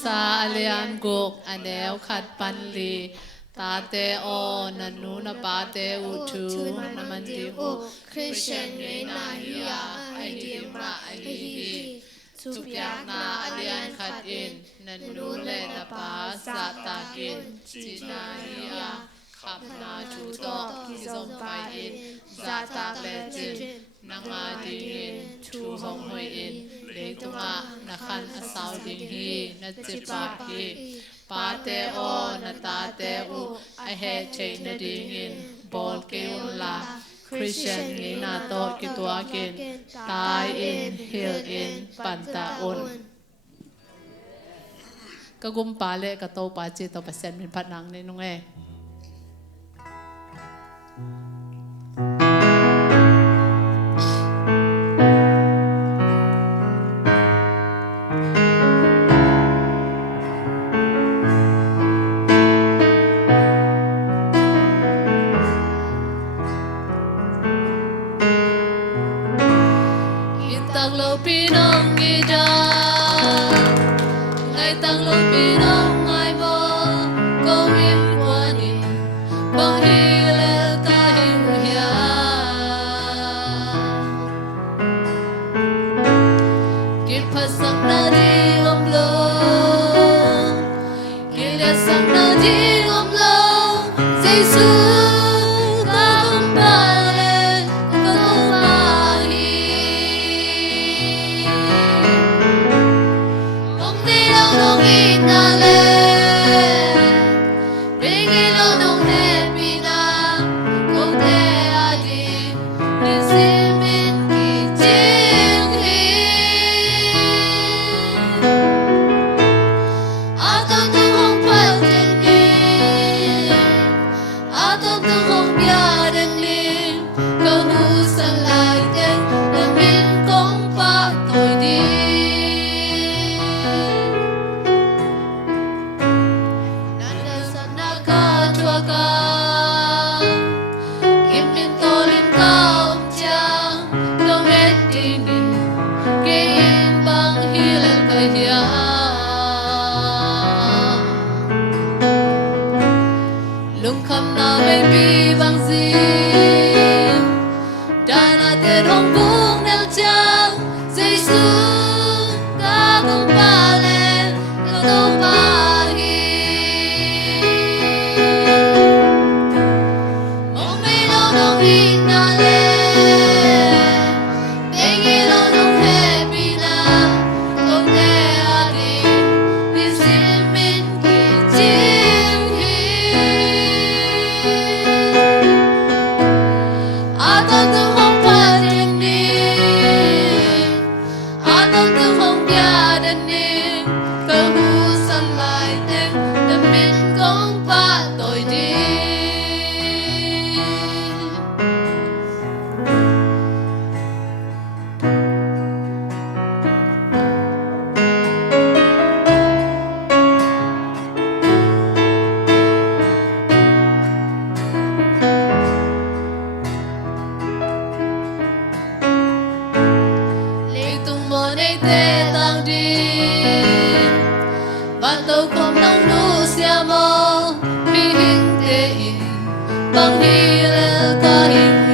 sa alian guk anel khat pan li ta te o nanu na pa te u tu naman di u Christian ngay na hiya ay di ma ay hi Supyak na alian khat in nanu le na pa sa ta kin china hiya khap na chu to kizom pai in za ta le jin nanga ding in thu hong hoi in le tunga na khan asaw ding hi na chipa hi pa te o na ta te u a he chei na ding in bol ke un la Christian ni na to ki tua kin tai in heal in panta un ka gum pa le ka to pa chi to pa sen min phat nang ni nung e Tang lo pinong ida Ngay tang lo pinong ngay bo Ko im kwani Bang hilel kahim hiya Kipasak na di ngomlo Kilasak na di ngomlo Jesus Bang hilal kahim